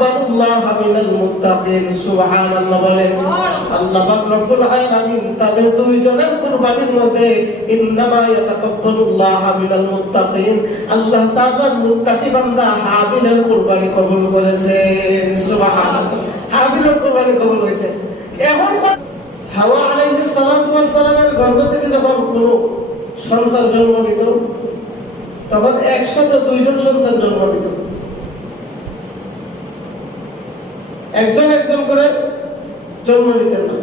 ইয়াতাকাব্বালুল্লাহু মিনাল মুত্তাকিন। সুবহানাল্লাহ বলেন। আল্লাহ পাক রব্বুল আলামিন তাদের দুইজনের কুরবানির মধ্যে ইন্নামা ইয়াতাকাব্বালুল্লাহু মিনাল মুত্তাকিন, আল্লাহ তাআলা মুত্তাকি বান্দা হাবিলের কুরবানি কবুল করেছেন। সুবহানাল্লাহ, হাবিলের কুরবানি কবুল হয়েছে। এখন হাওয়া আলাইহিস সালাতু ওয়াস সালামের গর্ভ থেকে যখন কোনো সন্তান জন্ম নিত, তখন একসাথে দুইজন সন্তান জন্ম নিত। একজন একজন করে জন্ম নিতেন না।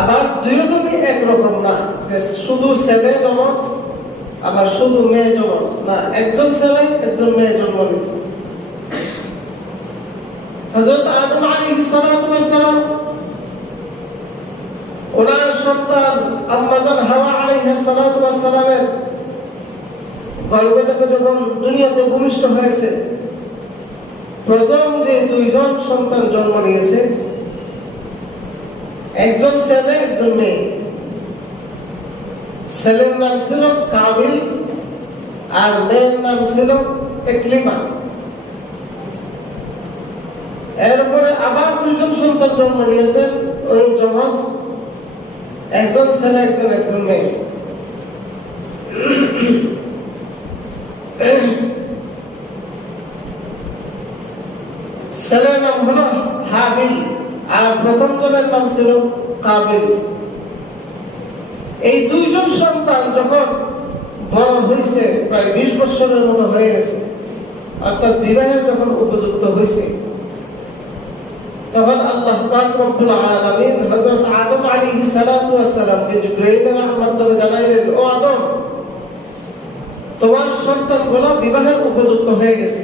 আবার দুইজনই একরকম না, যে শুধু ছেলে জমজ আবার শুধু মেয়ে জমজ না, একজন ছেলে একজন মেয়ে জন্ম নিত। হযরত আদম আলাইহিস সালাতু ওয়াস সালাম ওনার সন্তান আম্মাজান হাওয়া আলাইহিস সালাতু ওয়াস সালামের গর্ভ থেকে যখন দুনিয়াতে ভূমিষ্ঠ হয়েছে, প্রথম যে দুইজন সন্তান জন্ম নিয়েছে, একজন ছেলে একজন মেয়ে। ছেলের নাম ছিল কাবিল আর মেয়ের নাম ছিল ইকলিমা। এরপরে আবার দুইজন সন্তান জন্ম নিয়েছেন, ওই যমজ, একজন ছেলে একজন মেয়ে। ছেলের নাম হলো হাবিল আর প্রথম জনের নাম ছিল কাবিল। এই দুইজন সন্তান যখন বড় হয়েছে, প্রায় 20 বছরের মতো হয়ে গেছে, অর্থাৎ বিবাহের যখন উপযুক্ত হয়েছে, তখন আল্লাহ পাক রব্বুল আলামিন হযরত আদম আলাইহিস সালাতু ওয়াস সালামকে জিবরাইলের মাধ্যমে জানাইলেন, ও আদম, তোমার সন্তানগুলো বিবাহের উপযুক্ত হয়ে গেছে।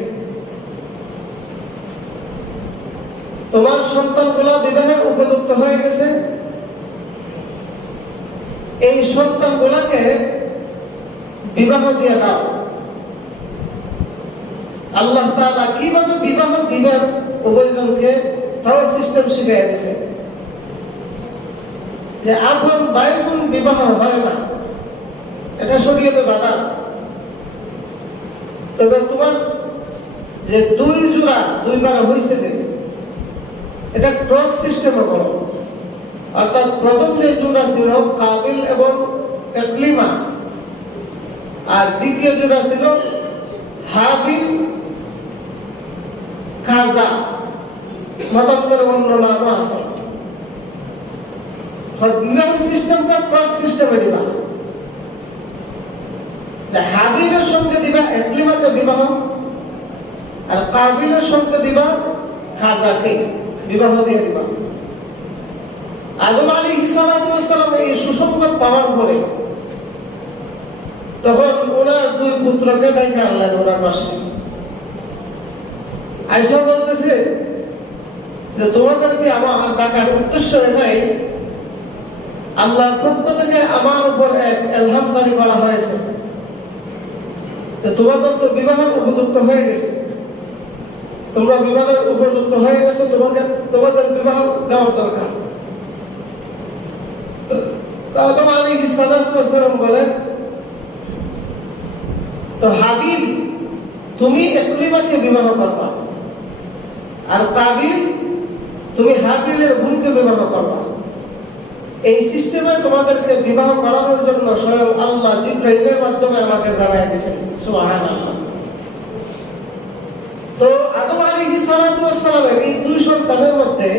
তোমার সন্তানগুলো বিবাহের উপযুক্ত হয়ে গেছে। এই সন্তানগুলোকে বিবাহ দিয়ে দাও। আল্লাহ তাআলা কিভাবে বিবাহ দিবেন উভয়জনকে তাও সিস্টেম শিখিয়ে দিয়েছে, যে আপন ভাই বোন বিবাহ হয় না, এটা শরীয়তে বাধা। তবে তোমার যে দুই জোড়া দুইবার হয়েছে, যে এটা ক্রস সিস্টেমে করো। অর্থাৎ প্রথম যে জোড়া ছিল কাবিল এবং ইকলিমা, আর দ্বিতীয় জোড়া ছিল হাবিল কাজা, নতুন করে অন্য নামও আছে। বিবাহ সিস্টেমটা ক্রস সিস্টেমে দিবা, যে হাবিলের সঙ্গে দিবা ইকলিমাকে বিবাহ, আর কাবিলের সঙ্গে দিবা কাজাকে বিবাহ দিয়ে দিবা। আদম আলাইহিস সালাতু ওয়াস সালাম এই সুসংবাদ পাওয়ার পরে তখন ওনার দুই পুত্রকে ডেকে আনলেন ওনার পাশে। আয়েশা বলতেছে যে তোমাদেরকে আমার ডাকার উদ্দেশ্য এটাই, আল্লাহর পক্ষ থেকে আমার উপর এক ইলহাম জারি করা হয়েছে যে তোমাদের তো বিবাহের উপযুক্ত হয়ে গেছে, তোমরা বিবাহের উপযুক্ত হয়ে গেছে, তোমাদের বিবাহ দেওয়ার দরকার। আদম আলাইহিস সালাতু ওয়াস সালাম বলেন, তো হাবিল তুমি ইকলিমাকে বিবাহ করবা, আর কাবিল তুমি হাবিলের বোনকে বিবাহ করবা। এই সিস্টেমে তোমাদেরকে বিবাহ করানোর জন্য স্বয়ং আল্লাহ জিবরাইলের মাধ্যমে আমাকে জানাই দিয়েছেন। সুবহানাল্লাহ। তো আদম আলাইহিস সালাতু ওয়াস সালামের এই দুই সন্তানের মধ্যে,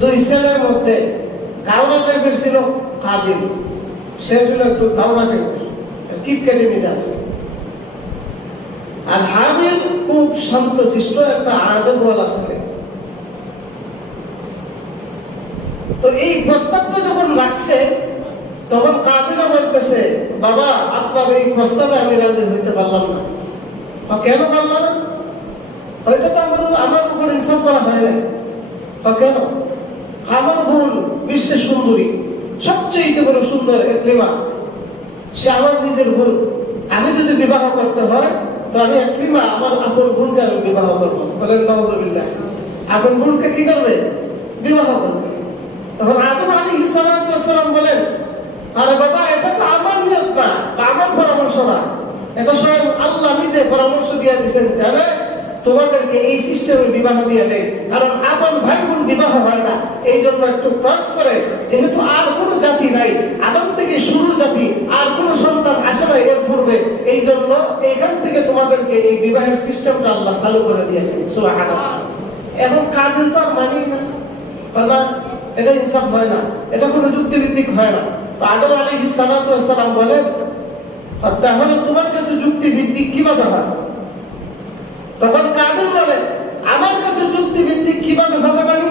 দুই ছেলের মধ্যে গাওয়া টাইপের ছিল কাবিল। সে ছিল একটু গাওয়া টাইপের, কিটকেটে মিজাজ। আর হাবিল খুব শান্তশিষ্ট একটা আদবওয়ালা ছেলে। তো এই প্রস্তাবটা যখন রাখছে, তখন কাবিলা বলতেছে, বাবা আপনার এই প্রস্তাবে আমি রাজি হইতে পারলাম না। কেন পারলাম না? হয়তো তো আমার উপর ইনসাফ করা হয় না। কেন? আমার বোন বিশ্বের সুন্দরী, সবচেয়ে বড় সুন্দর ইকলিমা, সে আমার নিজের বোন। আমি যদি বিবাহ করতে হয়, তো আমি ইকলিমা আমার আপন বোনকে আমি বিবাহ করবো। বলেন নাউযুবিল্লাহ। আপন বোনকে কি করবে? বিবাহ করবে। তখন আদম আলাইহিস সালাতু ওয়াস সালাম বলেন, আরে বাবা, এটা তো আমার নিয়ত না, আমার পরামর্শ না, এটা স্বয়ং আল্লাহ নিজে পরামর্শ দিয়ে দিয়েছেন, জানে তোমাদেরকে এই সিস্টেমে বিবাহ দিয়ে দেয়, কারণ আপন ভাই বোন বিবাহ হয় না। এই জন্য একটু ক্রস করে, যেহেতু আর কোনো জাতি নাই, আদম থেকে শুরু জাতি, আর কোনো সন্তান আসে না এর পূর্বে, এই জন্য এইখান থেকে তোমাদেরকে এই বিবাহের সিস্টেমটা আল্লাহ চালু করে দিয়েছেন। সুবহানাল্লাহ। এখন কাবিল তো আর মানি না, বলা এটা ইনসাফ হয় না, এটা কোনো যুক্তিভিত্তিক হয় না। তো আদম আলাইহিস সালাতু ওয়াস সালাম বলেন, তাহলে তোমার কাছে যুক্তিভিত্তিক কিভাবে হয়? তখন কাবিল বলে, আমার কাছে যুক্তিভিত্তিক কিভাবে হবে মানে,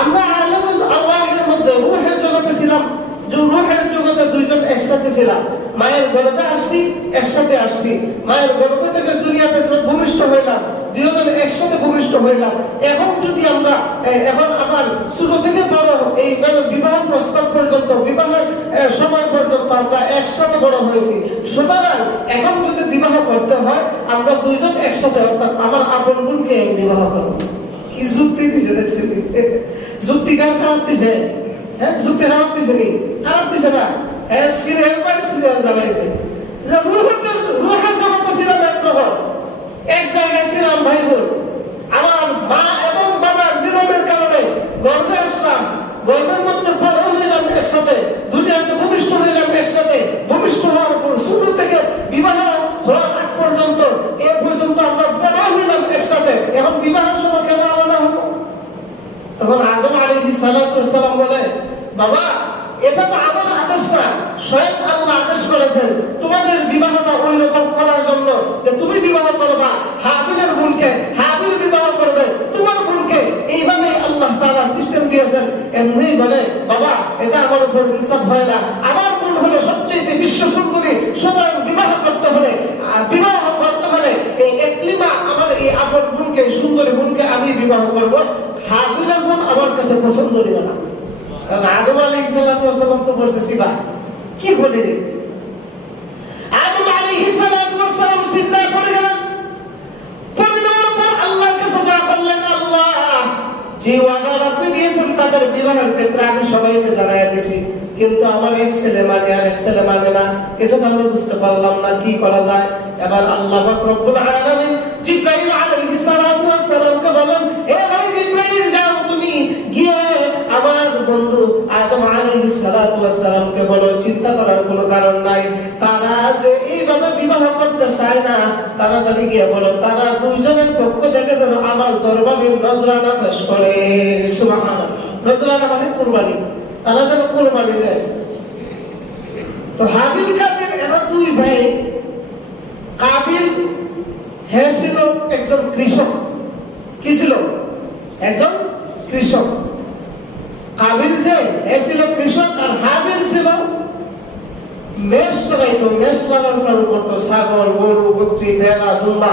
আমরা আলামুল আরওয়াহের মধ্যে রূহের জগতে ছিলাম, যে রূহের জগতে দুইজন একসাথে ছিলাম, মায়ের গর্ভে আসছি, একসাথে আসছি, মায়ের গর্ভ থেকে দুনিয়াতে ভূমিষ্ঠ হইলাম, দুইজন একসাথে ভূমিষ্ঠ হইলাম। এখন যদি আমরা এখন আমার ছোট থেকে বড় এই বিবাহ প্রস্তাব পর্যন্ত, বিবাহের সময় পর্যন্ত আমরা একসাথে বড় হয়েছি, সুতরাং এখন যদি বিবাহ করতে হয় আমরা দুইজন একসাথে, অর্থাৎ আমার আপন বোনকে বিবাহ করবো। কি যুক্তি দিছে? যুক্তি কার খারাপ দিছে? হ্যাঁ, যুক্তি খারাপ দিছে নি? খারাপ দিছে না। সিরিয়াল বাই সিরিয়াল জানাইছে যে রূহের জগতে ছিলাম একরকম, এক জায়গায় ছিলাম ভাই বোন, আমার মা এবং বাবার বিরোধের কারণে গর্ভে আসলাম, গর্ভের মধ্যে বড় হইলাম একসাথে, দুনিয়াতে ভূমিষ্ঠ হইলাম একসাথে, ভূমিষ্ঠ হওয়ার পর শুরু থেকে বিবাহ হওয়ার আগ পর্যন্ত, এ পর্যন্ত আমরা বড় হইলাম একসাথে, এখন বিবাহের সময় কেন আলাদা হবো? তখন আদম আলাইহিস সালাতু ওয়াস সালাম বলে, বাবা এটা তো আমার আদেশ না, স্বয়ং আল্লাহ আদেশ করেছেন তোমাদের বিবাহটা ওই রকম করার জন্য যে তুমি বিবাহ করবা হাবিলের বোনকে, হাবিল বিবাহ করবে তোমার বোনকে, এইভাবে আল্লাহ তাআলা সিস্টেম দিয়েছেন। এমনি বলে, বাবা এটা আমার উপর ইনসাফ হয় না, আমার বোন হলো সবচেয়ে বিশ্ব সুন্দরী, সুতরাং বিবাহ করতে হলে, বিবাহ করতে হলে এই একলিমা আমার এই আপন বোনকে, সুন্দরী বোনকে আমি বিবাহ করব, হাবিলের বোন আমার কাছে পছন্দ হলো না। আদম আলাইহিস সালাতু ওয়াস সালাম তো বলছে সিবা কি বলে রে? আদম আলাইহিস সালাতু ওয়াস সালাম সিজদা করে গেলেন, পড়ে যাওয়ার পর আল্লাহর কাছে দোয়া করলেন, আল্লাহ যে ওয়াদা আপনি দিয়েছেন তাদের বিবাহের ক্ষেত্রে আমি সবাইকে জানাইয়া দিছি, কিন্তু আমার এক ছেলে মানে আর এক ছেলে মানে না, এটা তো আমি বুঝতে পারলাম না, কি করা যায়? এবার আল্লাহ পাক রব্বুল আলামিন জিবরাইল আলাইহিস সালাতু ওয়াস সালামকে বলেন, হে ভাই জিবরাইল, যাও তুমি গিয়ে আমার বন্ধু আদম আলাইহিস সালাতু ওয়াস সালামকে বলো, চিন্তা করার কোনো কারণ নাই, তারা যে এইভাবে বিবাহ করতে চায় না, তাড়াতাড়ি গিয়ে বলো তারা দুইজনের পক্ষ থেকে যেন আমার দরবারে নজরানা পেশ করে। সুবহানাল্লাহ। নজরানা মানে কুরবানি, তারা যেন কুরবানি দেয়। তো হাবিল কাবিল এরা দুই ভাই। কাবিল হ্যাঁ ছিল একজন কৃষক। কি ছিল? একজন কৃষক। কাবিল যে ছিল কৃষক, আর হাবিল ছিল মেষ চড়াইতো, মেষ লালন পালন করতো, ছাগল, গরু, বকরি, ভেড়া, দুম্বা,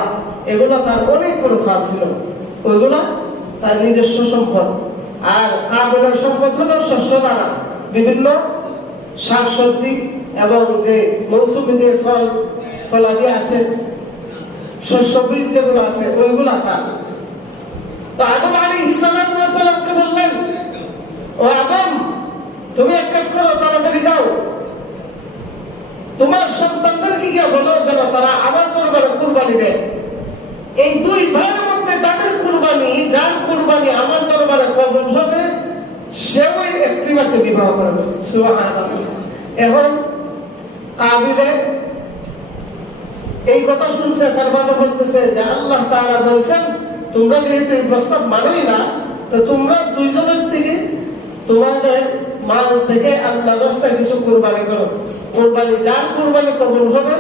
এগুলো তার অনেক বড় ফাঁদ ছিল, ওইগুলা তার নিজস্ব সম্পদ। আর কাবিলের সম্পদ হলো শস্য দানা, বিভিন্ন শাকসবজি এবং যে মৌসুমী যে ফলাদি আছে, শস্য বীজ যেগুলো আছে, ওইগুলা তার। তো আদম আলাইহিস সালাতু ওয়াস সালামকে বললেন, ও আদম, তুমি এক কাজ করো, তাড়াতাড়ি যাও, তোমার সন্তানদেরকে গিয়ে বলো যেন তারা আমার দরবারে কুরবানি দেয়। এই দুই ভাইয়ের মধ্যে যাদের কুরবানি, যার কুরবানি আমার দরবারে কবুল হবে, সে ওই একলিমাকে বিবাহ করবে। সুবহানাল্লাহ। এখন কাবিলে এই কথা শুনছে, তার বাবা বলতেছে যে আল্লাহ তাআলা বলেছেন তোমরা যেহেতু এই প্রস্তাব মানোই না, তো তোমরা দুইজনের থেকে তোমাদের মাল থেকে আল্লাহর রাস্তায় কিছু কুরবানি করো। কুরবানি, যার কুরবানি কবুল হবে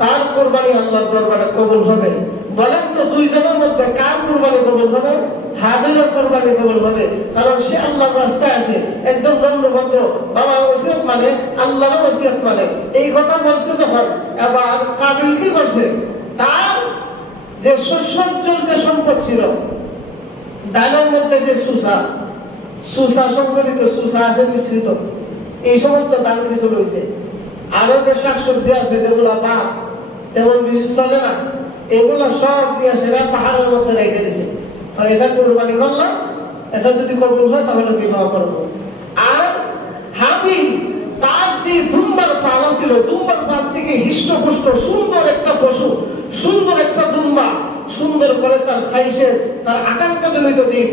তার কুরবানি আল্লাহর দরবারে কবুল হবে। বলেন তো দুইজনের মধ্যে কার কুরবানি কবুল হবে? হাবিলের কুরবানি কবুল হবে, কারণ সে আল্লাহর রাস্তায় আছে, একজন নম্রভদ্র, বাবার ওসিয়ত মানে, আল্লাহর ওসিয়ত মানে। এই কথা বলছে যখন, এবার কাবিল কি করছে? তার যে শস্যজ্জ্বল যে সম্পদ ছিল, দানের মধ্যে যে সুসা সংগঠিত, সুসা আছে মিশ্রিত, এই সমস্ত দান কিছু রয়েছে। আরো যে শাকসবজি আছে যেগুলা পাক তেমন বেশি চলে না, এগুলা সব নিয়ে সেটা পাহাড়ের মধ্যে রেখে দিছে, এটা কুরবানি করলাম, এটা যদি কবুল হয় তাহলে বিবাহ করবো। আর হাবিল তার যে দুম্বার পালা ছিল, দুম্বার পাল থেকে হৃষ্টপুষ্ট সুন্দর একটা পশু, সুন্দর একটা দুম্বা, সুন্দর করে তার খাইছে, তার আকাঙ্ক্ষাজনিত দিক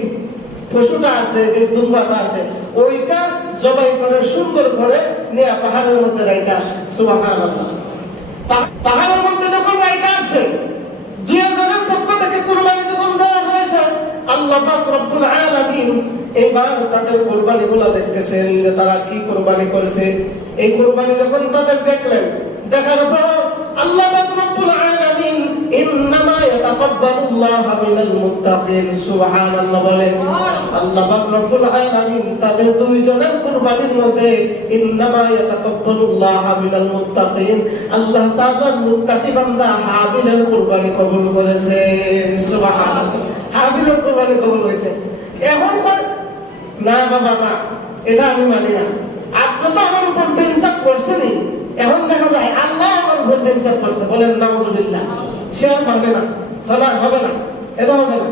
পশুটা আছে, যে দুম্বাটা আছে, ওইটা জবাই করে সুন্দর করে নিয়ে পাহাড়ের মধ্যে রাইতে আসছে। সুবহানাল্লাহ। পাহাড়ের মধ্যে যখন রাইতে আসছে, দুইজনের পক্ষ থেকে কুরবানি যখন দেওয়া হয়েছে, আল্লাহ পাক রব্বুল আলামিন এবার তাদের কুরবানিগুলো দেখতেছেন যে তারা কি কুরবানি করেছে। এই কুরবানি যখন তাদের দেখলেন, দেখার পর আল্লাহ পাক রব্বুল আলামিন ইন্নামা ইয়াতাকাব্বালুল্লাহু মিনাল মুত্তাকিন, সুবহানাল্লাহ বলেন। আল্লাহ পাক রব্বুল আলামিন তাদের দুইজনের কুরবানির মধ্যে ইন্নামা ইয়াতাকাব্বালুল্লাহু মিনাল মুত্তাকিন, আল্লাহ তাআলা মুত্তাকি বান্দা হাবিলের কুরবানি কবুল করেছেন। সুবহানাল্লাহ। হাবিলের কুরবানি কবুল হয়েছে। এখন না বাবা না, এটা আমি মানি না, আপনি তো আমার উপর বেইনসাফ করছেনই, এখন দেখা যায় আল্লাহ আমার উপর বেইনসাফ করছে, বলেন নাউযুবিল্লাহ। সে আর মানে না, হবে না, এটা হবে না।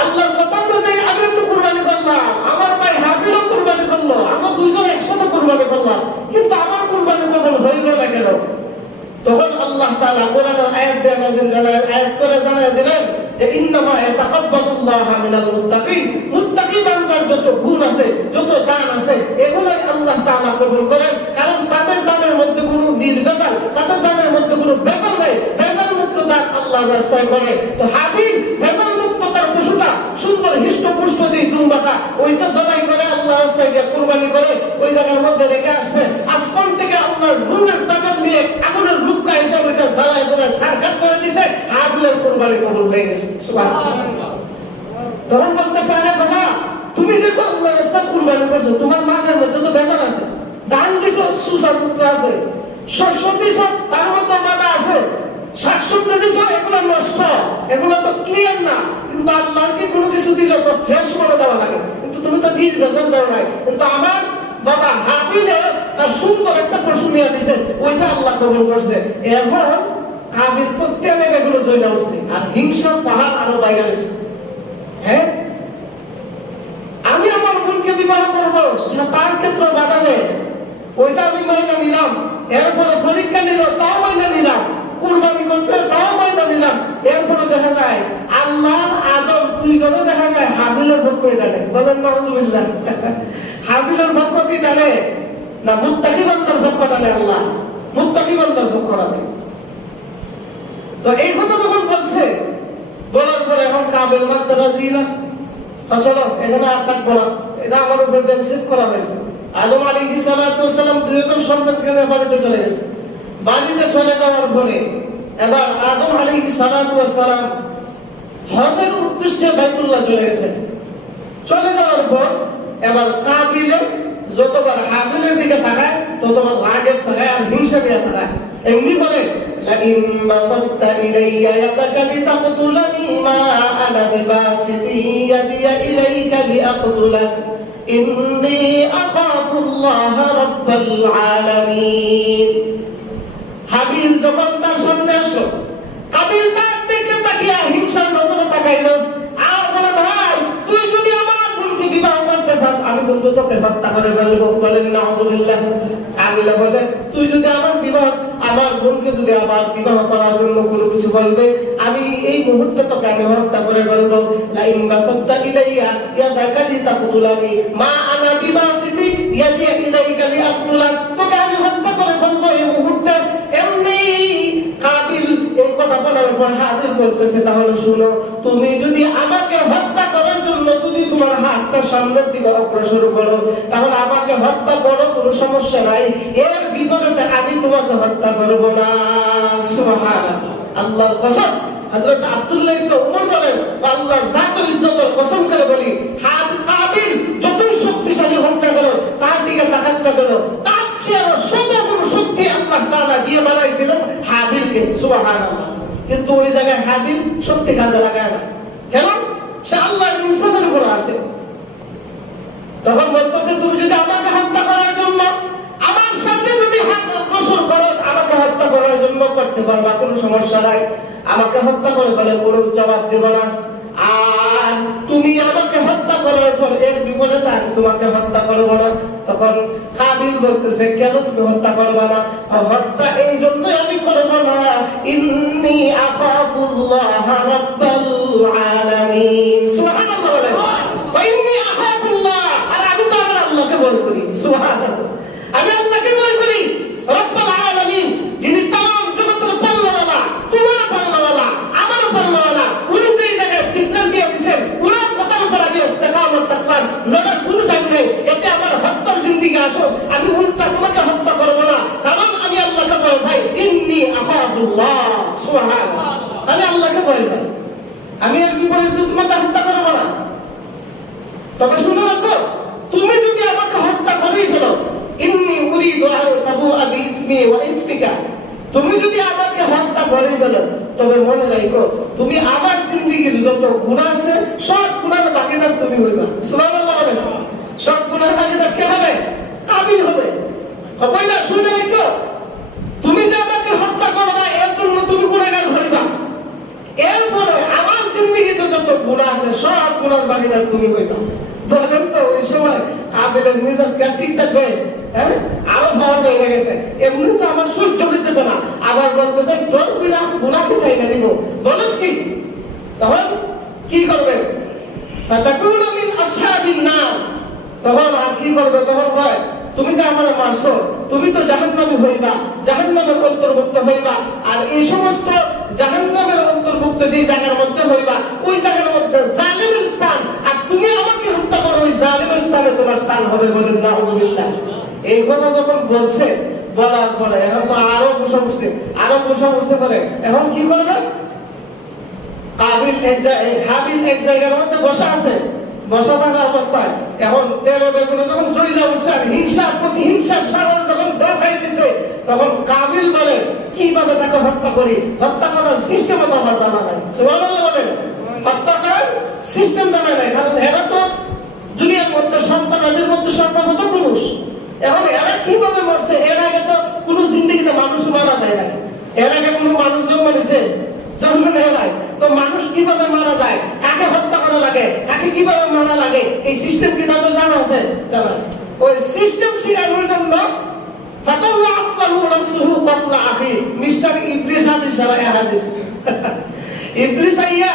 আল্লাহর কথা অনুযায়ী আমি তো কুরবানি করলাম, আমার ভাই হাবিলও কুরবানি করলো, আমরা দুইজন একসাথে কুরবানি করলাম, কিন্তু আমার কুরবানি কবুল হইল না কেন? তখন আল্লাহ তাআলা কোরআনের আয়াত দিয়ে নাযিল জানায়, আয়াত করে জানায় দিলেন যে ইন্নামা ইয়াতাকাব্বালুল্লাহু মিনাল মুত্তাকিন, মুত্তাকি বান্দার যত গুণ আছে, যত দান আছে, এগুলো আল্লাহ তাআলা কবুল করেন, কারণ তাদের দানের মধ্যে কোনো নির্ভেজাল, তাদের দানের মধ্যে কোনো ভেজাল নেই, ভেজাল মুক্ত দান আল্লাহর রাস্তায় করে। তো হাবিল ভেজাল মুক্ত তার পশুটা সুন্দর হৃষ্টপুষ্ট যে দুম্বাটা, ওইটা জবাই করে আল্লাহর রাস্তায় গিয়ে কুরবানি করে ওই জায়গার মধ্যে রেখে আসছে। আসমান থেকে আল্লাহর নূরের তাজাল্লি আগুনের লুক্কা হিসাবে ওইটা জ্বালায় করে সারকাট করে দিয়েছে, হাবিলের কুরবানি কবুল হয়ে গেছে। সুবহানাল্লাহ। তখন বলতেছে, আরে বাবা, তুমি যে আল্লাহর রাস্তায় কুরবানি করছো, তোমার মানের মধ্যে তো ভেজাল আছে, দান দিছো সুসাদুত্ব আছে, শস্য দিছো তার মধ্যে বাধা আছে, শাকসবজি দিছো এগুলো নষ্ট, এগুলো তো ক্লিয়ার না, কিন্তু আল্লাহকে কোনো কিছু দিলে তো ফ্রেশ করে দেওয়া লাগে, কিন্তু তুমি তো নির্ভেজাল দাও নাই। কিন্তু আমার বাবা হাবিলে তার সুন্দর একটা পশু নিয়ে দিছে, ওইটা আল্লাহ কবুল করছে। এখন হাবিল তো তেলে এগুলো জ্বলে উঠছে, আর হিংসার পাহাড় আরো বাইরে গেছে। হ্যাঁ, আমি আমার বোনকে বিবাহ করবো, তার ক্ষেত্রে বাধা দেয়, ওইটা আমি মাইনা নিলাম, এরপরে পরীক্ষা নিল, তাও মাইনা নিলাম, কুরবানি করতে তাও মাইনা নিলাম। এরপরে দেখা যায় আল্লাহ আদম দুইজনে দেখা যায় হাবিলের ভোগ করে টানে, বলেন নাউযুবিল্লাহ। হাবিলের ভোগ কি টানে না মুত্তাকি বান্দার ভোগ টানে? আল্লাহ মুত্তাকি বান্দার ভোগ করাবে। তো এই কথা যখন বলছে, বলার পরে এখন কাবিল মানতে রাজি না, চলো এখানে আর থাকবো না, এটা আমার উপর বেনসিফ করা হয়েছে। আদম আলাইহিস সালাম দুইজন সন্তানকে নিয়ে বাড়িতে চলে গেছে। বাড়িতে চলে যাওয়ার পরে এবার আদম আলাইহিস সালাম হজের উদ্দেশ্যে বাইতুল্লাহ চলে গেছে। চলে যাওয়ার পর এবার কাবিলে যতবার হাবিলের দিকে তাকায়, ততবার রাগের ছায় আর হিংসা নিয়ে তাকায়। এমনি বলে, লাইন বাসাত্তা ইলাইয়া ইয়াদাকা লিতাকতুলানি মা আনা বিবাসিতি ইয়াদিয়া ইলাইকা লিআকতুলাক ইন্নী আখাফুল্লাহ রাব্বাল আলামিন। হাবিল যখন তার সামনে আসলো, কাবিল তার দিকে তাকিয়ে হিংসার নজরে তাকাইলো আর বলে, ভাই তুই যদি আমার বোনকে বিবাহ করতে চাস, আমি কিন্তু তোকে হত্যা করে ফেলবো। বলেন নাউযুবিল্লাহ। কাবিল বলে, তুই যদি আমার বোনকে যদি আমার বিবাহ করার জন্য কোনো কিছু বলবে, আমি এই মুহূর্তে তোকে আমি হত্যা করে ফেলবো। লাইন বাসাত্তা ইলাইয়া ইয়াদাকা লিতাকতুলানি মা আনা বিবাসিতি ইয়াদিয়া ইলাইকা লিআকতুলাক, তোকে আমি হত্যা করে ফেলবো এই মুহূর্তে। এমনি কাবিল এই কথা বলার পর হাবিল বলতেছে, তাহলে শুনো, তুমি যদি আমাকে হত্যা করার জন্য যদি তোমার হাতটা সামনের দিকে অগ্রসর করো, তাহলে আমাকে হত্যা করো, কোনো সমস্যা নাই, এর বিপরীতে আমি তোমাকে হত্যা করব না। সুবহানাল্লাহ। আল্লাহর কসম, হযরত আব্দুল্লাহ ইবনে উমর বলেন, আল্লাহর জাত ও ইজ্জতের কসম করে বলি, কাবিল যতই শক্তিশালী হোক না কেন, তার দিকে তাকাতে গেল, তার চেয়ে শত গুণ শক্তি আল্লাহ তাআলা দিয়ে বানাইছিলেন হাবিলকে। সুবহানাল্লাহ। কিন্তু ওই জায়গায় হাবিল শক্তি কাজে লাগায় না, কেন? সে আল্লাহর ইনসাফের উপর আছে। তখন বলতেছে, তুমি যদি আমাকে হত্যা করার জন্য আমার সামনে যদি হাত অগ্রসর করো, আমাকে হত্যা করার জন্য করতে পারবা, কোনো সমস্যা নাই, আমাকে হত্যা করে ফেলে, কোনো জবাব দেব না। আর তুমি আমাকে হত্যা করার পরে এর বিপরীতে আমি তোমাকে হত্যা করবো না। তখন কাবিল বলতেছে, কেন তুমি হত্যা করবে না? হত্যা এই জন্যই আমি করবো না, ইন্নী আখাফুল্লাহ রাব্বাল আলামিন। সুবহানাল্লাহ বলেন, ইন্নী আখাফুল্লাহ, আর আমি তো আমার আল্লাহকে ভয় করি। সুবহানাল্লাহ, আমি আল্লাহকে ভয় করি, রাব্বাল আলামিন, যিনি तमाम জগতের পালনেওয়ালা, তোমার পালনেওয়ালা, আমার পালনেওয়ালা। উনি যে জায়গায় ঠিকঠাক দিয়ে দিয়েছেন, উনার কথার উপর আমি ইস্তেকামত থাকলাম, লড়ার কোনো টাইম নেই। এতে আমার হত্যার জিন্দিগি আসো, আমি উল্টা তোমাকে হত্যা করবো না, কারণ আমি আল্লাহকে ভয় পাই। ইন্নী আখাফুল্লাহ, সুবহানাল্লাহ, আমি আল্লাহকে ভয় পাই, আমি এর বিপরীতে তোমাকে হত্যা করবো না। তবে শুনে রাখো, তুমি যদি আমাকে হত্যা করেই ফেলো, ইন্নী উরিদু আন তাবুআ বিইসমি ওয়া ইসমিকা, তুমি যদি আমাকে হত্যা করেই ফেলো, তবে মনে রাখো তুমি আমার জিন্দেগীর যত গুনাহ আছে সব গুনাহের ভাগীদার তুমি হইবা। সুবহানাল্লাহ বলেন, সব গুনাহের ভাগীদার কে হবে? কাবিল হবে। হবে না? শুনে রাখো, তুমি যে আমাকে হত্যা করবা এর জন্য তুমি গুনাহগার হইবা, এরপরে আমার জিন্দেগীতে যত গুনাহ আছে সব গুনাহের ভাগীদার তুমি হইবা। বলেন তো ওই সময় কাবিলের মিজাজ কি ঠিক থাকবে? হ্যাঁ, আরো ভালো হয়ে গেছে। এমনি তো আমার সহ্য হইতেছে না, আবার বলতেছে তোর গুনাহ উঠাই না দিব, বলছ কি? তখন কি করবে? ফাতাকুনু মিন আসহাবিন নার, তখন আর কি করবে? তখন কয়, তুমি যে আমারে মারছো, তুমি তো জাহান্নামী হইবা, জাহান্নামের অন্তর্ভুক্ত হইবা। আর এই সমস্ত জাহান্নামের অন্তর্ভুক্ত যে জায়গার মধ্যে হইবা, ওই জায়গার মধ্যে জালিমের স্থান, আর তুমি আমাকে হত্যা করো, ওই জালিমের স্থানে তোমার স্থান হবে। বলেন নাউযুবিল্লাহ। এই কথা যখন বলছে, বলার পরে এখন তো আরো বসে বসে বলে, এখন কি করবে? হাবিল এক জায়গার মধ্যে বসা আছে, বসা থাকা অবস্থায় এখন তেলে বেগুনে যখন চইলা উঠছে, হিংসা প্রতিহিংসার সাগর যখন দেখাইতেছে, তখন কাবিল বলে, কিভাবে তাকে হত্যা করি? হত্যা করার সিস্টেম তো আমার জানা নাই। সুবহানাল্লাহ বলেন, হত্যা করার সিস্টেম জানা নাই, কারণ এরা তো দুনিয়ার মধ্যে সন্তানদের মধ্যে সর্বপ্রথম পুরুষ। এখন এরা কিভাবে মরছে? এর আগে তো কোনো জিন্দেগিতে মানুষ মারা যায় না, এর আগে কোনো মানুষ জন্মেছে? জন্ম নেয় নাই। তো মানুষ কিভাবে মারা যায়, কাকে হত্যা করা লাগে, কাকে কিভাবে মারা লাগে, এই সিস্টেম কি তাদের জানা আছে? জানা। ওই সিস্টেম শিখানোর জন্য মিস্টার ইবলিস হাজির, সবাই হাজির। ইবলিস আইয়া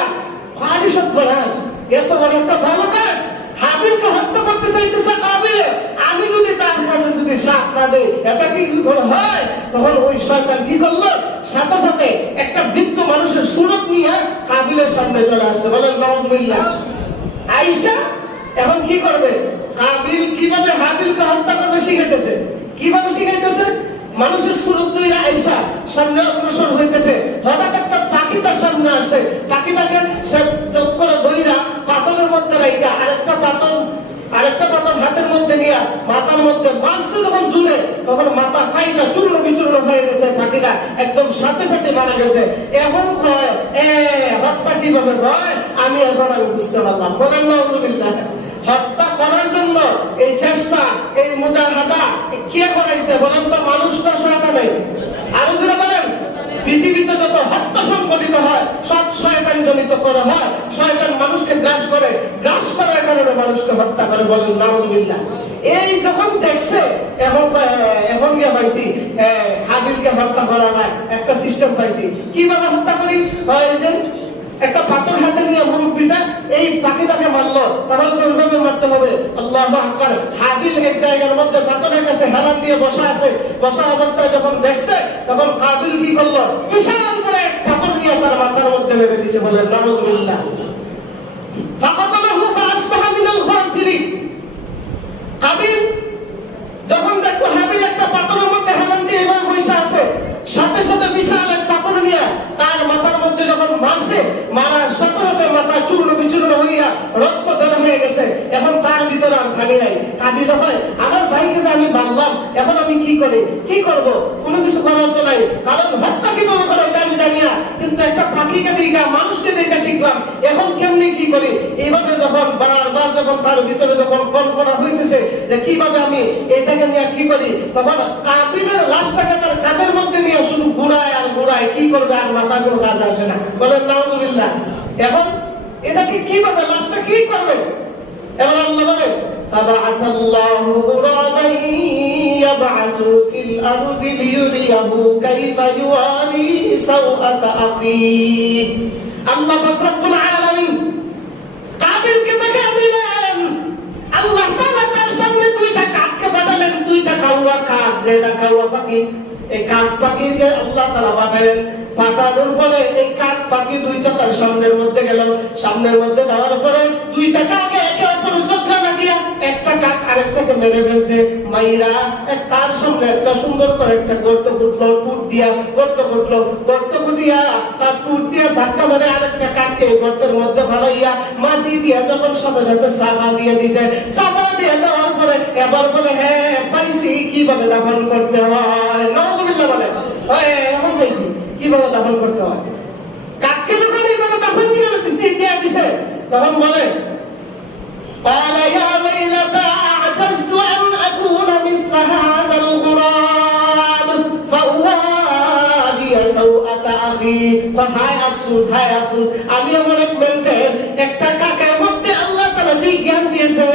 ভারী সব বলাস, এত বড় একটা ভালো কাজ, হাবিলকে হত্যা করতে চাইতেছে কাবিল, আমি যদি তার কাছে যদি সাথ না দেই, এটা কি করে হয়? তখন ওই শয়তান কি করলো? সাথে সাথে একটা বৃদ্ধ মানুষের সুরত নিয়ে কাবিলের সামনে চলে আসছে। বলেন নাউযুবিল্লাহ। আয়েশা এখন কি করবে? কাবিল কিভাবে হাবিলকে হত্যা করবে শিখাইতেছে। কিভাবে শিখাইতেছে? মানুষের সুরত ধরে আয়েশা সামনে অগ্রসর হইতেছে, হঠাৎ একটা পাখি তার সামনে আসছে, পাখিটাকে সে চোখ করে ধইরা পাথরের মধ্যে রাইখা আরেকটা পাথর হাতের মধ্যে নিয়ে মাথার মধ্যে মারছে, যখন ঝুলে তখন মাথা ফাইটা চূর্ণ বিচূর্ণ হয়ে গেছে, পাখিটা একদম সাথে সাথে মারা গেছে। এখন কয় হত্যা কিভাবে হয়? আমি বুঝতে পারলাম। বলেন নাউযুবিল্লাহ। হত্যা করার জন্য এই চেষ্টা, এই মুজাহাদা কে করাইছে? বলেন তো, মানুষটা শয়তান। আরো জোরে বলেন, পৃথিবীতে যত হত্যা সংঘটিত হয় সব শয়তান জনিত করে হয়। শয়তান মানুষকে গ্রাস করার কারণে মানুষকে হত্যা করে। বলেন নাউযুবিল্লাহ। এই যখন দেখছে, এখন গিয়ে পাইছি হাবিলকে হত্যা করা যায়, একটা সিস্টেম পাইছি। কিভাবে হত্যা করি? যে একটা পাথর হাতে নিয়ে মুরব্বিটা এই পাখিটাকে মারলো, তাহলে তো ওইভাবে মারতে হবে। আল্লাহু আকবার। হাবিল এক জায়গার মধ্যে পাথরের কাছে হেলান দিয়ে বসা আছে, বসা অবস্থায় যখন দেখছে, তখন কাবিল কি করলো? বিশাল করে এক পাথর নিয়ে তার মাথার মধ্যে মেরে দিয়েছে। বলেন নাউযুবিল্লাহ। ফাকাতালাহু ফাআসবাহা মিনাল খাসিরিন। কাবিল যখন দেখলো হাবিল একটা পাথরের মধ্যে হেলান দিয়ে এভাবে বসে আছে, সাথে সাথে বিশাল এক পাথর নিয়ে তার মাথার মধ্যে যখন মারছে, মারার সাথে সাথে মাথা চূর্ণ বিচূর্ণ হইয়া রক্ত বের হয়ে গেছে। এখন তার ভিতরে আর ভাবি নাই, কাবিল হয় আমার ভাইকে যে আমি মারলাম, এখন আমি কি করি, কি করব? কোনো কিছু করার তো নাই, কারণ হত্যা কিভাবে করে এটা আমি জানি না, কিন্তু একটা পাখিকে দেখা, মানুষকে দেখা শিখলাম। এখন কেমনি কি করি? এইভাবে যখন বারবার যখন তার ভিতরে যখন কল্পনা হইতেছে যে কিভাবে আমি এটাকে নিয়ে কি করি, তখন কাবিলের লাশটাকে তার কাঁধের মধ্যে নিয়ে শুধু ঘুরায় আর ঘুরায়, কি করবে? আর মাথা কোনো কাজ আসে না। বলেন নাউযুবিল্লাহ। এখন এটাকে কিভাবে, লাশটা কি করবে? এবার আল্লাহ বলে ফাবাআসাল্লাহু গুরাবান ইয়াবআসু ফিল আরদি লিয়ুরিয়াহু কাইফা ইউআরি সাওআতা আখিহি। আল্লাহ পাক রব্বুল আলামিন কাবিলকে দেখা দিলেন, আল্লাহ তাআলা তার সামনে দুইটা কাককে পাঠালেন, দুইটা কাউয়া কাক, যেটা কাউয়া পাখি, এই কাক পাখিকে আল্লাহ তাআলা পাঠালেন। পাঠানোর পরে এই কাক পাখি দুইটা তার সামনের মধ্যে গেল। সামনের মধ্যে যাওয়ার পরে দুইটা কাকে একে অপরের চোখে লাগিয়া একটা কাক আরেকটাকে মেরে ফেলছে। মাইরা তার সামনে একটা সুন্দর করে একটা গর্ত ফুটলো, টুট দিয়া গর্ত ফুটলো, গর্ত ফুটিয়া তার টুট দিয়া ধাক্কা মারে আরেকটা কাককে গর্তের মধ্যে ফেলাইয়া মাটি দিয়া যখন সাথে সাথে চাপা দিয়ে দিছে। চাপা দিয়ে দেওয়ার পরে এবার বলে হ্যাঁ পাইছি কিভাবে দাফন করতে হয়। নাউজুবিল্লাহ বলে এখন পাইছি কিভাবে দাফন করতে হয়। কাককে যখন এইভাবে দাফন দিয়ে দিছে তখন বলে قال يا ويلتى أعجزت أن أكون مثل هذا الغراب فأواري سوءة أخي। হায় আফসোস, হায় আফসোস, আমি এমন এক মেন্টেল একটা কাকের মধ্যে আল্লাহ তাআলা যে জ্ঞান দিয়েছে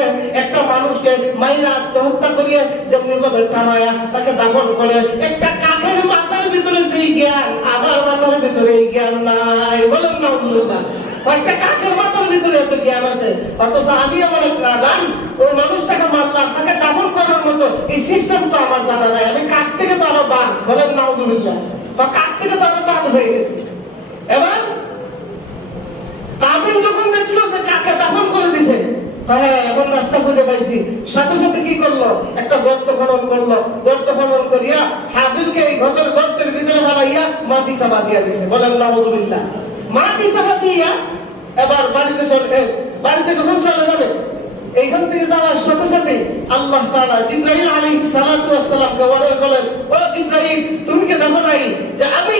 একটা মানুষকে মাইরা আত্মহত্যা করিয়ে যেমনি ভাবে টানায়া তাকে দাফন করে, একটা কাকের মাথার ভিতরে যে জ্ঞান আমার মাথার ভিতরে এই জ্ঞান নাই। বলেন নাউজুবিল্লাহ। একটা কাকের মাথার ভিতরে এত জ্ঞান আছে, অথচ আমি আমার এক নাদান ওই মানুষটাকে মারলাম, তাকে দাফন করার মতো এই সিস্টেম তো আমার জানা নাই। আমি কাক থেকে তো আরো বাদ। বলেন নাউজুবিল্লাহ। বা কাক থেকে তো আরো বাদ হয়ে গেছে। এবার কাবিল যখন দেখলো যে কাকে দাফন করে দিছে, হ্যাঁ এখন রাস্তা খুঁজে পাইছি, সাথে সাথে কি করলো একটা গর্ত খনন করলো। গর্ত খনন করিয়া হাবিলকে এই গর্তের ভিতরে ফেলাইয়া মাটি চাপা দিয়া দিছে। বলেন নাউজুবিল্লাহ। মাটি চাপা দিয়া এবার বাড়িতে যখন চলে যাবে, এইখান থেকে যাওয়ার সাথে সাথে আল্লাহ তাআলা জিবরাইল আলাইহিস সালাতু ওয়াস সালামকে বলেন, ও জিবরাইল তুমি কি দেখো নাই যে আমি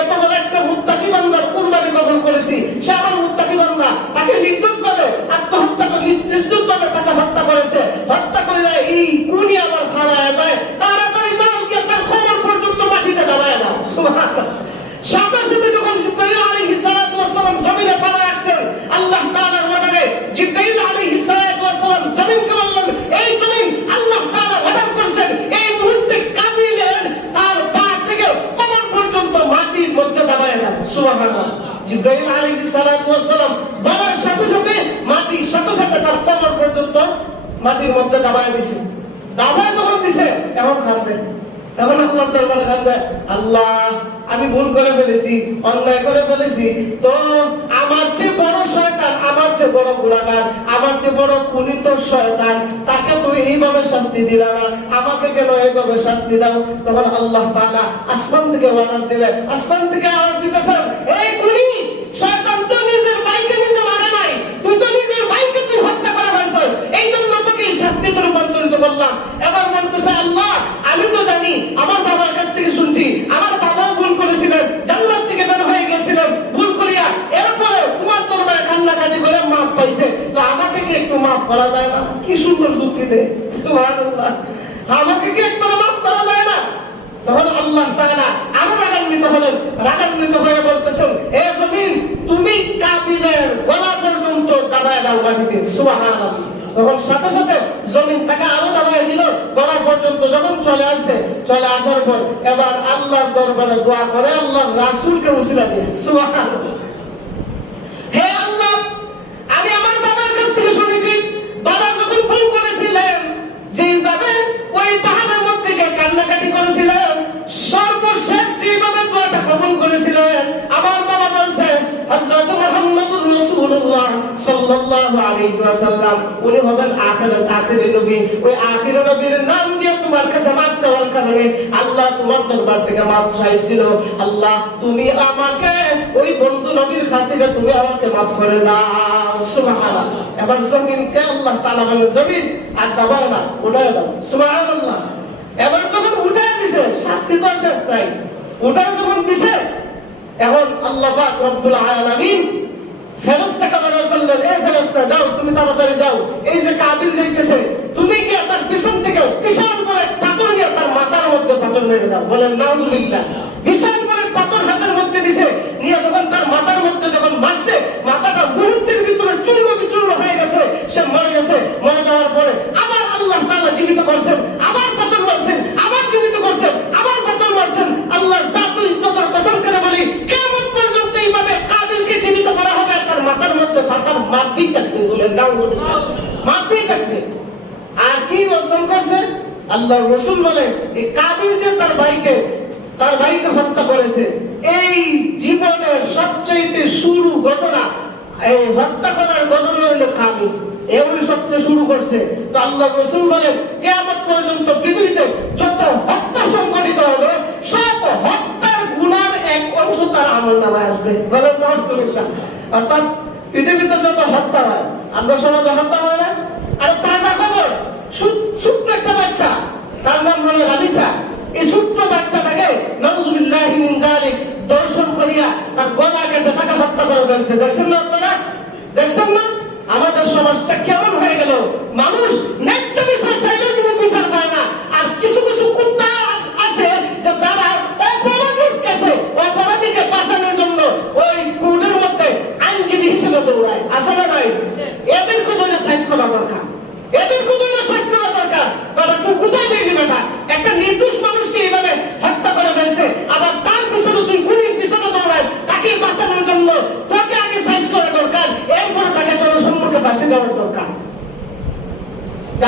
এত বড় একটা মুত্তাকি বান্দার কুরবানি কবুল করেছি, সে আমার মুত্তাকি বান্দা, তাকে নির্দোষভাবে আত্মহত্যা করে নির্দোষভাবে তাকে হত্যা করেছে, হত্যা করে এই খুনি আবার ফালায়া যায়, তাড়াতাড়ি যাও গিয়ে তার খবর পর্যন্ত মাটিতে দাঁড়ায় দাও। সুবহানাল্লাহ। সাথে সাথে যখন জিবরাইল আলাইহিস সালাতু ওয়াস সালাম জমিনে পড়ে আসছেন, আল্লাহ তাআলার অর্ডারে জিবরাইল আলাইহিস সালাতু ওয়াস সালাম জমিনকে বললেন, এই জমিন আল্লাহ তাআলা অর্ডার করেছেন এই মুহূর্তে কাবিলের তার পা থেকে কবর পর্যন্ত মাটির মধ্যে দাবায় দাও। সুবহানাল্লাহ। জিবরাইল আলাইহিস সালাতু ওয়াস সালাম বলার সাথে সাথে মাটির সাথে সাথে তার কবর পর্যন্ত মাটির মধ্যে দাবায় দিয়েছে। দাবায় যখন দিছে এখন খান্দে, এখন আল্লাহর দরবারে কাঁদে, আল্লাহ আমি ভুল করে ফেলেছি, অন্যায় করে ফেলেছি, তো আমার চেয়ে বড় শয়তান, আমার চেয়ে বড় গুনাহগার, আমার চেয়ে বড় কুনীত শয়তান, তাকে তুমি এইভাবে শাস্তি দিলা না, আমাকে কেন এইভাবে শাস্তি দাও। তখন আল্লাহ তাআলা আসমান থেকে অর্ডার দিলেন, আসমান থেকে আওয়াজ দিতেছেন, এই খুনি শয়তান তো নিজের ভাইকে নিজে মারে নাই, তুই তো নিজের ভাইকে তুই হত্যা করে ফেলছিস, এই জন্য তোকে এই শাস্তিতে রূপান্তরিত করলাম। এবার বলতেছে, আল্লাহ আমি তো জানি, আমার বাবার কাছ থেকে শুনছি, আমার বাবাও ভুল করেছিলেন, জান্নাত থেকে বের হয়ে গেছিলেন ভুল করিয়া, এরপরে তোমার দরবারে কান্নাকাটি করে মাফ পাইছে, তো আমাকে কি একটু মাফ করা যায় না? কি সুন্দর যুক্তিতে, সুবহানাল্লাহ। আমাকে কি একটু মাফ করা যায় না? তখন আল্লাহ তাআলা আরো রাগান্বিত হলেন, রাগান্বিত হয়ে বলতেছেন, এ জমিন তুমি কাবিলের গলা পর্যন্ত দাবায় দাও মাটিতে। সুবহানাল্লাহ। তখন সাথে সাথে জমিন তাকে আরো দাবায় দিল গলা পর্যন্ত। যখন চলে আসছে, চলে আসার পর এবার আল্লাহর দরবারে দোয়া করে আল্লাহর রাসূলকে উসিলা দিয়ে, সুবহানাল্লাহ, হে আল্লাহ আমি আমার বাবার কাছ থেকে শুনেছি, বাবা যখন ভুল করেছিলেন, যেভাবে ওই পাহাড়ের মধ্যে গিয়ে কান্নাকাটি করেছিলেন, সর্বশেষ যেভাবে দোয়াটা কবুল করেছিলেন, আমার বাবা বলছে হযরত মুহাম্মদুর রাসূলুল্লাহ সাল্লাল্লাহু আলাইহি ওয়াসাল্লাম উনি হবেন আখিরের নবী। ওই আখিরের নবীর নাম দিয়ে তোমার কাছে মাফ চাওয়ার কারণে আল্লাহ তোমার দরবার থেকে মাফ চাইছিল। আল্লাহ তুমি আমাকে ওই বন্ধু নবীর খাতিরে তুমি আমাকে মাফ করে দাও। সুবহানাল্লাহ। এবার জমিনকে আল্লাহ তাআলা বলেন, জমিন আর দাবায় না, উঠায় দাও। সুবহানাল্লাহ। এবার যখন উঠায় দিছে, শাস্তি তো শেষ নাই, উঠায় যখন দিছে, এখন আল্লাহ পাক রব্বুল আলামিন ফেরেশতাকে অর্ডার করলেন, এই ফেরেশতা যাও, তুমি তাড়াতাড়ি যাও, এই যে কাবিল যাইতেছে, তুমি কি তার পিছন থেকে বিশাল করে পাথর নিয়ে তার মাথার মধ্যে পাথর মেরে দাও। বলেন নাউজুবিল্লাহ। বিশাল করে পাথর হাতের মধ্যে নিছে, নিয়ে যখন তার মাথার মধ্যে যখন মারছে, মাথাটা মুহূর্তের ভিতরে চূর্ণ বিচূর্ণ হয়ে গেছে, সে মরে গেছে। মধ্যে পাতার মারতেই থাকবে, বলেন নাউজুবিল্লাহ, মারতেই থাকবে। আর কি অর্জন করছে? আল্লাহর রাসূল বলেন এই কাবিল যে তার ভাইকে হত্যা করেছে, এই জীবনের সবচেয়ে শুরু ঘটনা, এই হত্যা করার ঘটনা হলো কাবিল, এগুলি সবচেয়ে শুরু করছে। তো আল্লাহর রাসূল বলেন কিয়ামত পর্যন্ত পৃথিবীতে যত হত্যা সংঘটিত হবে সব হত্যার গুনার এক অংশ তার আমলনামায় আসবে, বলেন আলহামদুলিল্লাহ। অর্থাৎ পৃথিবীতে যত হত্যা হয়, আমরা সমাজে হত্যা হয় না? আর তাজা খবর, ছোট্ট একটা বাচ্চা, তার নাম হলো রাবিসা, এই ছোট্ট বাচ্চাটাকে নাউজুবিল্লাহি মিন যালিক দর্শন করিয়া তার গলা কেটে তাকে হত্যা করে ফেলছে। দেখছেন না আপনারা? দেখছেন না আমাদের সমাজটা কেমন হয়ে গেল? মানুষ ন্যায্য বিচার চাইলে কোনো বিচার পায় না। আর কিছু কিছু কুত্তা আছে যে তারা অপরাধীকে বাঁচানোর জন্য ওই কোর্টের মধ্যে আইনজীবী হিসেবে দৌড়ায়, আছে না নাই? এদেরকে ধরে সাইজ করা দরকার, এদেরকে ধরে সাইজ করা দরকার। বাবা তুই কোথায় পেলি বেটা? একটা নির্দোষ মানুষকে এইভাবে হত্যা করে ফেলছে, আবার তার পিছনে তুই গুলির পিছনে দৌড়ায়, তাকে বাঁচানোর জন্য তোকে আগে সাইজ করা দরকার, এরপরে তাকে জনসম্মুখে ফাঁসি দেওয়ার দরকার।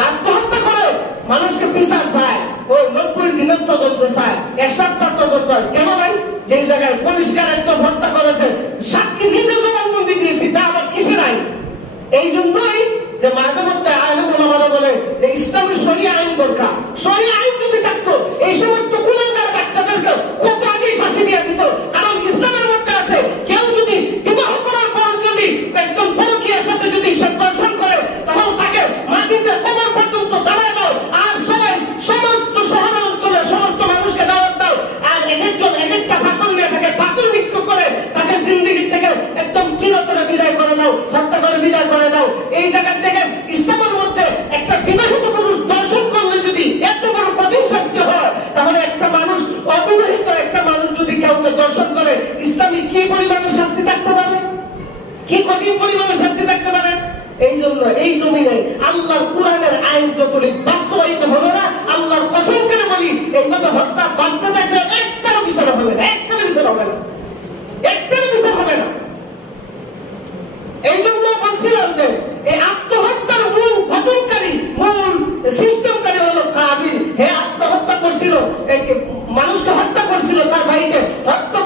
আত্মহত্যা করে মানুষকে বিচার চায়, ওই 90 দিনের তদন্ত চায়, 1 সপ্তাহ তদন্ত চায়। কেন ভাই? যে জায়গায় পরিষ্কার একদম হত্যা করেছে, সাক্ষী নিজে জবানবন্দি দিয়েছি, তা আবার কিসে নাই? এই জন্যই যে মাঝে মধ্যে আলেম ওলামারা বলে যে ইসলামী শরিয়া আইন দরকার। শরিয়া আইন যদি থাকতো এই সমস্ত কুলাঙ্গার বাচ্চাদেরকে কত আগেই ফাঁসি দিয়ে দিত। কারণ ইসলামের মধ্যে আছে কেউ যদি বিবাহ করার পর যদি একজন পরকীয়ার সাথে যদি সে দর্শন করে, তাহলে তাকে মাটিতে কোমর পর্যন্ত দাঁড়ায় দাও, আর সবাই সমস্ত শহর অঞ্চলের সমস্ত মানুষকে দাওয়াত দাও, আর একজন এক একটা পাথর নিয়ে তাকে পাথর বিক্ষোভ করে তাকে জিন্দেগি থেকে একদম চিরতরে বিদায় করে দাও, হত্যা করে বিদায় করে দাও। এই জায়গা থেকে ইসলামের মধ্যে একটা বিবাহিত পুরুষ দর্শন করলে যদি এত বড় কঠিন শাস্তি হয়, তাহলে একটা মানুষ অবিবাহিত একটা মানুষ যদি কাউকে দর্শন করে, ইসলামী কি পরিমাণে শাস্তি থাকতে পারে, কি কঠিন পরিমাণে শাস্তি থাকতে পারে। এই জন্য এই জমিনে আল্লাহর কোরআনের আইন যতটুকু বাস্তবায়িত হবে না, আল্লাহর কসম করে বলি এইভাবে হত্যা বাড়তে থাকবে, একটারও বিচার হবে না, একটারও বিচার হবে না, একটারও বিচার হবে না। এই জন্য বলছিলাম যে এই আত্মহত্যার মূল ঘটনকারী, মূল সিস্টেমকারী হলো কাবিল। হে আত্মহত্যা করছিল, মানুষকে হত্যা করছিল, তার ভাইকে হত্যা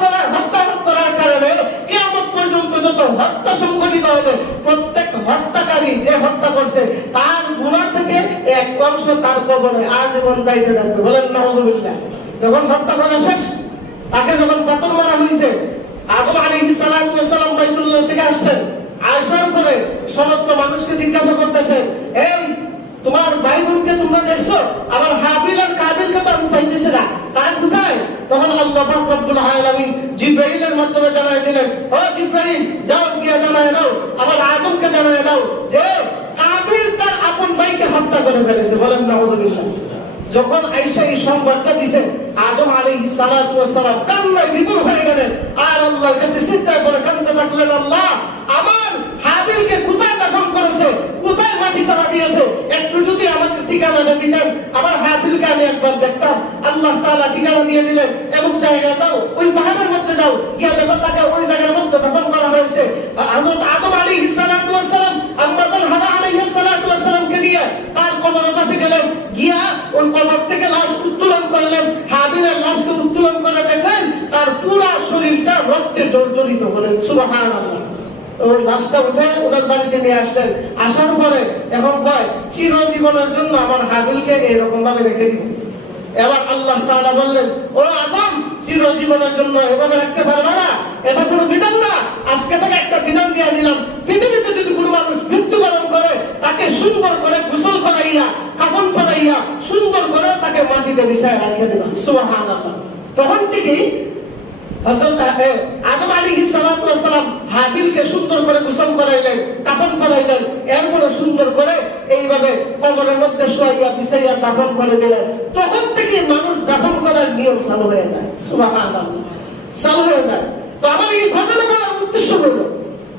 করার কারণে কিয়ামত পর্যন্ত যত হত্যা সংঘটিত হবে, প্রত্যেক হত্যাকারী যে হত্যা করছে তার গুনাহ থেকে এক অংশ তার কবরে আজীবন যাইতে থাকবে, বলেন নাউজুবিল্লাহ। যখন হত্যা করা শেষ, তাকে যখন পাথর মারা হয়েছে, আদম আলাইহিস সালাতু ওয়াস সালাম বাইতুল্লাহ থেকে আসছেন, আসার পরে সমস্ত মানুষকে জিজ্ঞাসা করতেছে, এই তোমার ভাই বোনকে তোমরা দেখছো? আমার হাবিল আর কাবিলকে তো আমি পাইতেছি না, তারা কোথায়? তখন আল্লাহ পাক রব্বুল আলামিন জিবরাইলের মাধ্যমে জানায় দিলেন, ও জিবরাইল, যাও গিয়ে জানায় দাও, আমার আদমকে জানায় দাও যে কাবিল তার আপন ভাইকে হত্যা করে ফেলেছে, বলেন নাউজুবিল্লাহ। যখন আয়েশা এই সংবাদটা দিছে, আদম আলাইহিস সালাতু ওয়াস সালাম কান্নায় বিভোর হয়ে গেলেন, আর আল্লাহর কাছে চিন্তা করে কাঁদতে থাকলেন, আল্লাহ আমার হাবিলকে কোথায় দাফন করেছে, কোথায় মাটি চাপা দিয়েছে, একটু যদি আমাকে ঠিকানাটা দিতেন, আমার হাবিলকে আমি একবার দেখতাম। আল্লাহ তাআলা ঠিকানা দিয়ে দিলেন, এমন জায়গায় যাও, ওই পাহাড়ের মধ্যে যাও, গিয়ে দেখো তাকে ওই জায়গার মধ্যে দাফন করা হয়েছে। হযরত আদম আলাইহিস সালাতু ওয়াস সালাম আম্মা জান হাওয়া আলাইহিস সালাতু ওয়াস সালামকে নিয়ে তার কবরের পাশে গেলেন, গিয়া ওই কবর থেকে লাশ উত্তোলন করলেন, হাবিলের লাশকে উত্তোলন করে দেখলেন তার পুরো শরীরটা রক্তে জর্জরিত, বলেন সুবহানাল্লাহ। ওর লাশটা উঠে ওনার বাড়িতে নিয়ে আসলেন, আসার পরে এখন কয় চিরজীবনের জন্য আমার হাবিলকে এরকম ভাবে রেখে দিব। এবার আল্লাহ তাআলা বললেন, ও আদম, চিরজীবনের জন্য এভাবে রাখতে পারবে না, এটা কোনো বিধান না, আজকে থেকে একটা বিধান দিয়ে দিলাম, পৃথিবীতে যদি কোনো মানুষ মৃত্যুবরণ করে তাকে সুন্দর করে গোসল করাইয়া, কাফন পরাইয়া, সুন্দর করে তাকে মাটিতে বিছায় রাখিয়ে দেবা, সুবহানাল্লাহ। তখন থেকে হযরত আদম আলাইহিস সালাতু ওয়াস সালাম হাবিলকে সুন্দর করে গোসল করাইলেন, কাফন করাইলেন, এরপরে সুন্দর করে এইভাবে কবরের মধ্যে শোয়াইয়া বিছাইয়া দাফন করে দিলেন। তখন থেকে মানুষ দাফন করার নিয়ম চালু হয়ে যায়, সুবহানাল্লাহ, চালু হয়ে যায়। তো আমার এই ঘটনা বলার উদ্দেশ্য হলো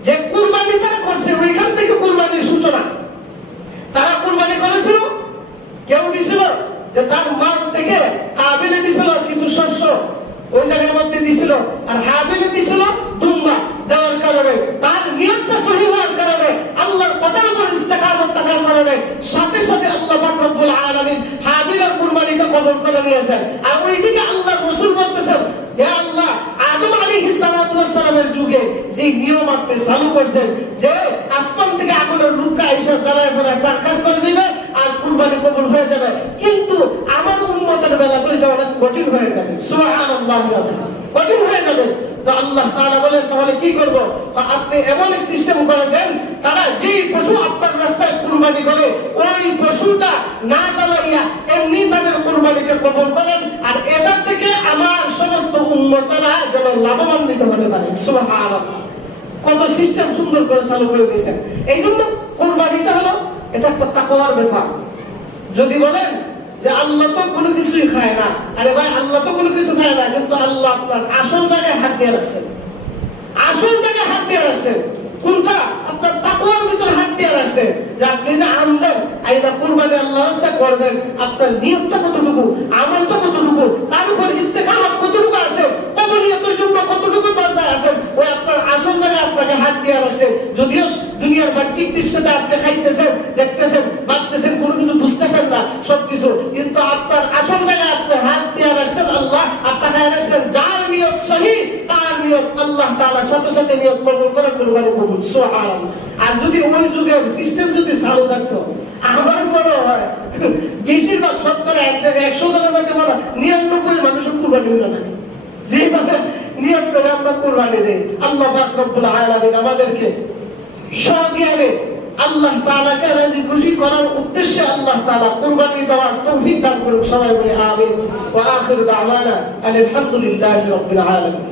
যে কুরবানি তারা করছে, ওইখান থেকে কুরবানির সূচনা। তারা কুরবানি করেছিল, কেউ দিছিল যে তার মাল থেকে, কাবিলে দিছিল কিছু শস্য, ওই জায়গার মধ্যে দিছিল, আর হাবিলে দিছিল দুম্বা দেওয়ার কারণে তার নিয়তটা সহিহ হওয়ার কারণে, আল্লাহর কথার উপর ইস্তেকামত থাকার কারণে সাথে সাথে আল্লাহ পাক রব্বুল আলামিন হাবিলের কুরবানিটা কবুল করে নিয়েছেন। আর ওইদিকে আল্লাহর রাসূল বলতেছেন, হে আল্লাহ, আদম আলাইহিস সালামের যুগে যে নিয়ম আপনি চালু করছেন যে আসমান থেকে আগুনের রূপকা আয়েশা জ্বালায় পড়ে সারখার করে দিবে আর কুরবানি কবুল হয়ে যাবে, কিন্তু আমার উম্মতের বেলা তো এটা অনেক কঠিন হয়ে যাবে। সুবহানাল্লাহ, কঠিন হয়ে যাবে। তো আল্লাহ তাআলা বলেন, তাহলে কি করব? আপনি এমন এক সিস্টেম করে দেন, তারা যেই পশু আপনার রাস্তায় কুরবানি করে ওই পশুটা না জ্বালাইয়া এমনি তাদের কুরবানিকে কবুল করেন, আর এটা থেকে আমার সমস্ত উম্মতরা যেন লাভবান্বিত হতে পারে। সুবহানাল্লাহ, কত সিস্টেম সুন্দর করে চালু করে দিয়েছেন। এই জন্য কুরবানিটা হলো এটা একটা তাকওয়ার ব্যাপার। যদি বলেন যে আল্লাহ তো কোনো কিছুই খায় না, আরে ভাই, আল্লাহ তো কোনো কিছু খায় না, কিন্তু আল্লাহ আপনার আসল জায়গায় হাত দিয়ে রাখছেন। আসল জায়গায় হাত দিয়ে রাখছেন কোনটা? আপনার তাকওয়ার ভিতরে হাত দিয়ে রাখছেন, যে আপনি যে আনলেন আইনা কুরবানি আল্লাহর রাস্তায় করবেন, আপনার নিয়তটা কতটুকু, আমলটা কতটুকু, তার উপর ইস্তেকামত কতটুকু আছে, কত নিয়তের জন্য কতটুকু দরকার আছে, ওই আপনার আসল জায়গায় আপনাকে হাত দিয়ে রাখছে। যদিও দুনিয়ার বাহ্যিক দৃশ্যতে আপনি খাইতেছেন, দেখতেছেন, ভাবতেছেন, কোনো কিছু বুঝতেছেন না সবকিছু, কিন্তু আপনার আসল জায়গায় আপনি হাত দিয়ে রাখছেন আল্লাহ, আর তাকায় রাখছেন যার নিয়ত সহিহ তার নিয়ত আল্লাহ তাআলার সাথে সাথে নিয়ত কবুল করে কুরবানি কবুল। সুবহানাল্লাহ। আর যদি ওই যুগের সিস্টেম যদি চালু থাকতো, আমার মনে হয় বেশিরভাগ শতকরা এক জায়গায় 100 জনের মধ্যে 99 মানুষের কুরবানি হলো না। যেভাবে নিয়ত করে আমরা কুরবানি দেই, আল্লাহ পাক রব্বুল আলামিন আমাদেরকে সজ্ঞানে আল্লাহ তাআলাকে রাজি খুশি করার উদ্দেশ্যে আল্লাহ তাআলা কুরবানি দেওয়ার তৌফিক দান করুন। সবাই বলে আমিন। ওয়া আখিরু দাওয়ানা আলহামদুলিল্লাহি রাব্বিল আলামিন।